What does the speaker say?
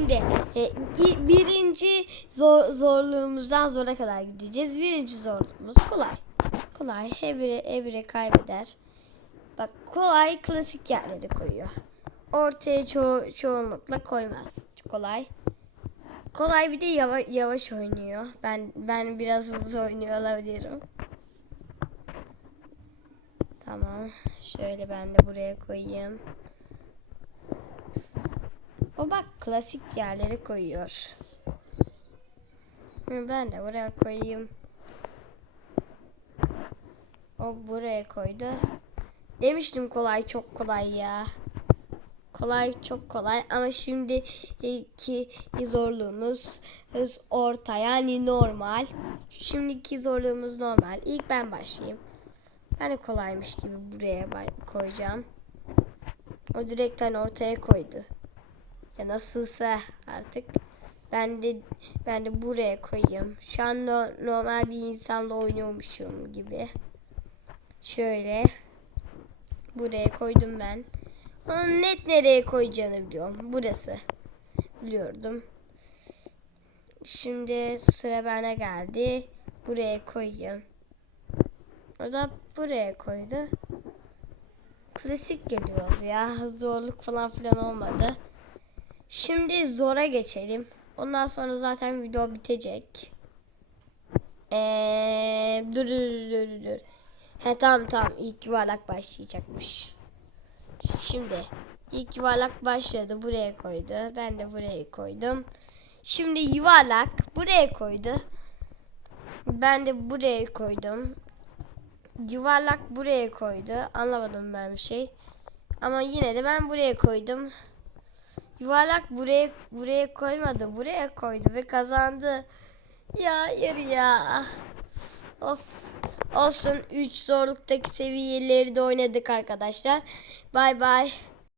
Şimdi e, birinci zor, zorluğumuzdan zora kadar gideceğiz. Birinci zorluğumuz kolay. Kolay. Ebire, ebire kaybeder. Bak kolay klasik yerleri koyuyor. Ortaya ço çoğunlukla koymaz. Kolay. Kolay bir de yavaş, yavaş oynuyor. Ben ben biraz hızlı oynuyor olabilirim. Tamam. Şöyle ben de buraya koyayım. O bak klasik yerleri koyuyor. Ben de buraya koyayım. O buraya koydu. Demiştim kolay çok kolay ya. Kolay çok kolay ama şimdi ki zorluğumuz orta yani normal. Şimdiki zorluğumuz normal. İlk ben başlayayım. Ben de kolaymış gibi buraya koyacağım. O direkt hani ortaya koydu. Ya nasılsa artık ben de ben de buraya koyayım. Şu an no- normal bir insanla oynuyormuşum gibi. Şöyle buraya koydum ben. Onu net nereye koyacağını biliyorum. Burası. Biliyordum. Şimdi sıra bana geldi. Buraya koyayım. O da buraya koydu. Klasik geliyoruz ya. Zorluk falan filan olmadı. Şimdi zora geçelim. Ondan sonra zaten video bitecek. Ee, dur dur dur dur, dur. He tamam tamam ilk yuvarlak başlayacakmış. Şimdi ilk yuvarlak başladı buraya koydu. Ben de buraya koydum. Şimdi yuvarlak buraya koydu. Ben de buraya koydum. Yuvarlak buraya koydu. Anlamadım ben bir şey. Ama yine de ben buraya koydum. Yuvarlak buraya buraya koymadı. Buraya koydu ve kazandı. Ya hayır ya. Of. Olsun 3 zorluktaki seviyeleri de oynadık arkadaşlar. Bay bay.